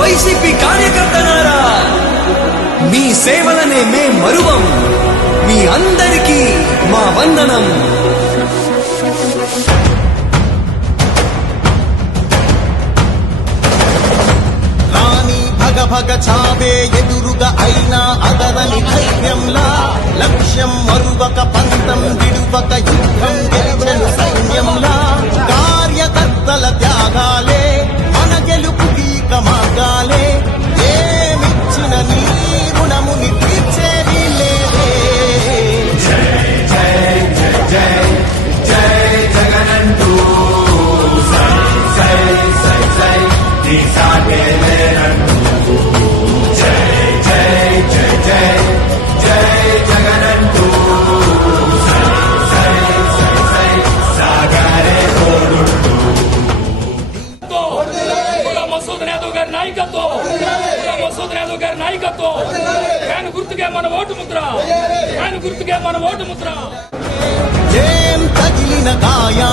YCP కార్యకర్తలారా, మీ సేవలనే మే మరువం. మీ అందరికీ మా వందనం. భగ చావే ఎదురుగా అయినా అదరని ధైర్యంలా, లక్ష్యం మరువక పంతం విడువక యుద్ధం గెలిచెను సైన్యంలా. కార్యకర్తల త్యాగాలే మన గెలుపుకి మార్గాలే, ఏమిచ్చిన నీ రుణముని తీర్చేది లేదే. జై జై జై జై జై జగనంటూ సై సై సై సై నీ సాగే లేనంటూ. నాయకత్వం ఫ్యాన్ గుర్తుకే మన ఓటు ముద్ర, ఫ్యాన్ గుర్తుకే మన ఓటు ముద్ర. ఏం తగిలిన గాయా